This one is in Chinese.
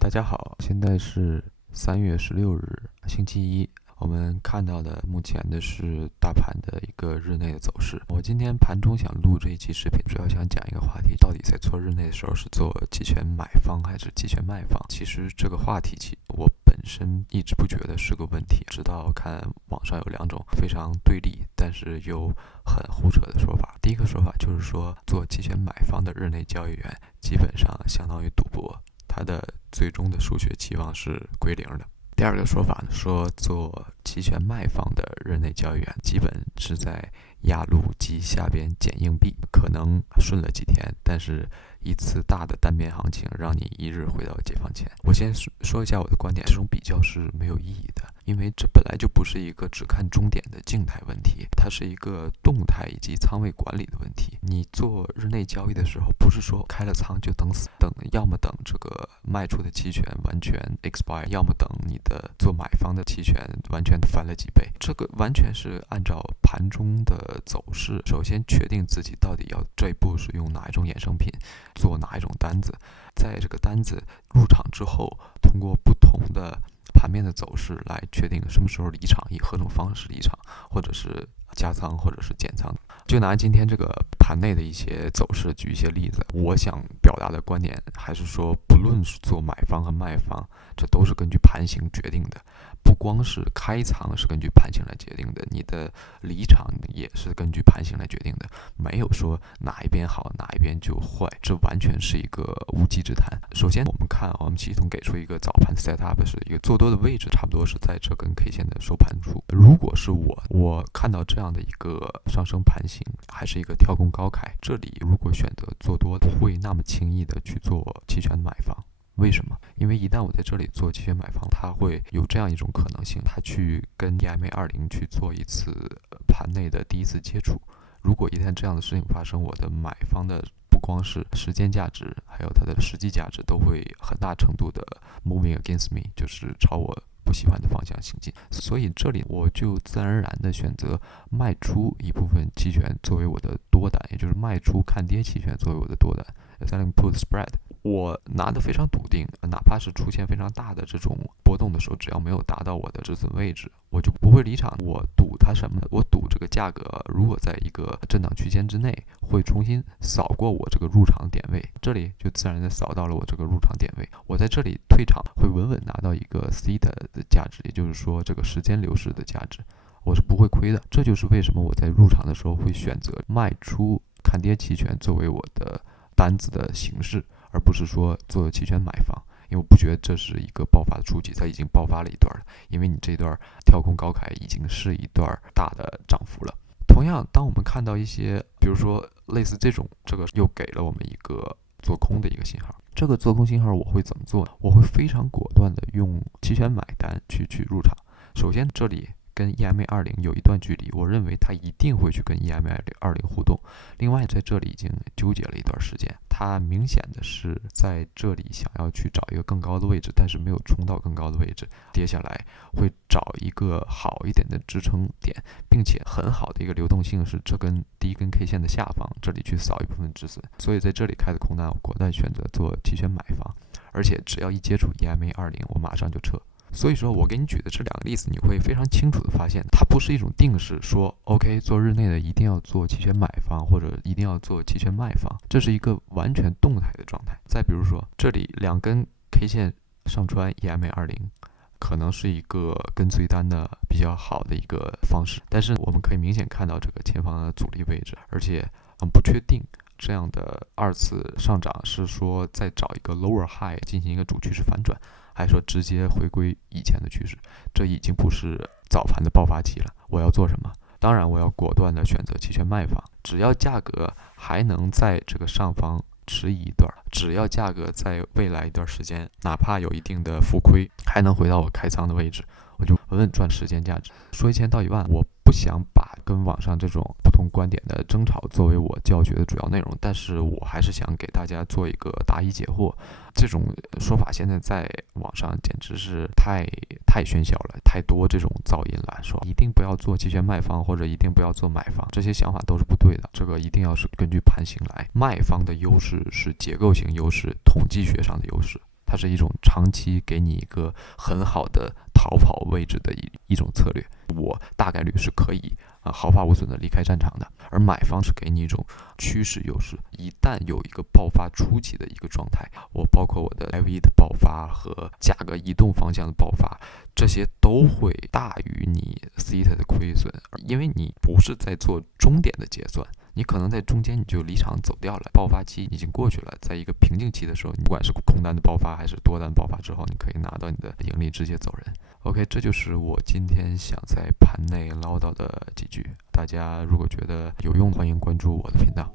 大家好，现在是3月16日，星期一。我们看到的目前的是大盘的一个日内的走势。我今天盘中想录这一期视频，主要想讲一个话题：到底在做日内的时候是做期权买方还是期权卖方？其实这个话题我本身一直不觉得是个问题，直到看网上有两种非常对立，但是又很胡扯的说法。第一个说法就是说，做期权买方的日内交易员基本上相当于赌博。它的最终的数学期望是归零的。第二个说法呢，说做期权卖方的日内交易员基本是在压路机下边捡硬币，可能顺了几天，但是一次大的单边行情让你一日回到解放前。我先说一下我的观点，这种比较是没有意义的，因为这本来就不是一个只看终点的静态问题，它是一个动态以及仓位管理的问题。你做日内交易的时候，不是说开了仓就等死，要么等这个卖出的期权完全 expire， 要么等你的做买方的期权完全翻了几倍。这个完全是按照盘中的走势，首先确定自己到底要这一步是用哪一种衍生品做哪一种单子，在这个单子入场之后，通过不同的盘面的走势来确定什么时候离场，以何种方式离场，或者是加仓或者是减仓。就拿今天这个盘内的一些走势举一些例子，我想表达的观点还是说，不论是做买方和卖方，这都是根据盘形决定的。不光是开仓是根据盘形来决定的，你的离场也是根据盘形来决定的，没有说哪一边好哪一边就坏，这完全是一个无稽之谈。首先我们看我们系统给出一个早盘 setup 是一个做多的位置，差不多是在这根 K 线的收盘处。如果是我看到这样的一个上升盘形，还是一个跳空高开，这里如果选择做多，不会那么轻易的去做期权买方。为什么？因为一旦我在这里做期权买方，它会有这样一种可能性，它去跟 EMA20 去做一次盘内的第一次接触。如果一旦这样的事情发生，我的买方的不光是时间价值，还有它的实际价值都会很大程度的 moving against me， 就是朝我不喜欢的方向行进。所以这里我就自然而然的选择卖出一部分期权作为我的多单，也就是卖出看跌期权作为我的多单 selling put spread。我拿得非常笃定，哪怕是出现非常大的这种波动的时候，只要没有达到我的止损位置，我就不会离场。我赌它什么呢？我赌这个价格如果在一个震荡区间之内，会重新扫过我这个入场点位，这里就自然的扫到了我这个入场点位。我在这里退场，会稳稳拿到一个 theta 的价值，也就是说这个时间流逝的价值，我是不会亏的。这就是为什么我在入场的时候会选择卖出看跌期权作为我的单子的形式，而不是说做期权买方，因为我不觉得这是一个爆发的初期，它已经爆发了一段了，因为你这段跳空高开已经是一段大的涨幅了。同样，当我们看到一些，比如说类似这种，这个又给了我们一个做空的一个信号。这个做空信号我会怎么做？我会非常果断的用期权买单去入场。首先，这里跟 EMA20 有一段距离，我认为它一定会去跟 EMA20 互动。另外，在这里已经纠结了一段时间，它明显的是在这里想要去找一个更高的位置，但是没有冲到更高的位置，跌下来会找一个好一点的支撑点，并且很好的一个流动性是这根第一根 K 线的下方，这里去扫一部分止损。所以在这里开的空单，我果断选择做期权买方，而且只要一接触 EMA20，我马上就撤。所以说我给你举的这两个例子，你会非常清楚的发现，它不是一种定式，说 OK 做日内的一定要做期权买方，或者一定要做期权卖方，这是一个完全动态的状态。再比如说，这里两根 K 线上穿 EMA20，可能是一个跟随单的比较好的一个方式，但是我们可以明显看到这个前方的阻力位置，而且不确定这样的二次上涨是说再找一个 lower high 进行一个主趋势反转，还是说直接回归以前的趋势？这已经不是早盘的爆发期了。我要做什么？当然，我要果断的选择期权卖方。只要价格还能在这个上方迟疑一段，只要价格在未来一段时间，哪怕有一定的浮亏，还能回到我开仓的位置，我就稳稳赚时间价值。说1000道1万，我不想把跟网上这种不同观点的争吵作为我教学的主要内容，但是我还是想给大家做一个答疑解惑。这种说法现在在网上简直是太喧嚣了，太多这种噪音了，说一定不要做期权卖方，或者一定不要做买方，这些想法都是不对的。这个一定要是根据盘形来。卖方的优势是结构性优势，统计学上的优势，它它是一种长期给你一个很好的逃跑位置的一种策略，我大概率是可以毫发无损的离开战场的。而买方是给你一种趋势优势，一旦有一个爆发初期的一个状态，包括我的 IV 的爆发和价格移动方向的爆发，这些都会大于你 theta 的亏损，因为你不是在做终点的结算，你可能在中间你就离场走掉了，爆发期已经过去了，在一个瓶颈期的时候，不管是空单的爆发还是多单爆发之后，你可以拿到你的盈利直接走人。OK， 这就是我今天想在盘内唠叨的几句，大家如果觉得有用，欢迎关注我的频道。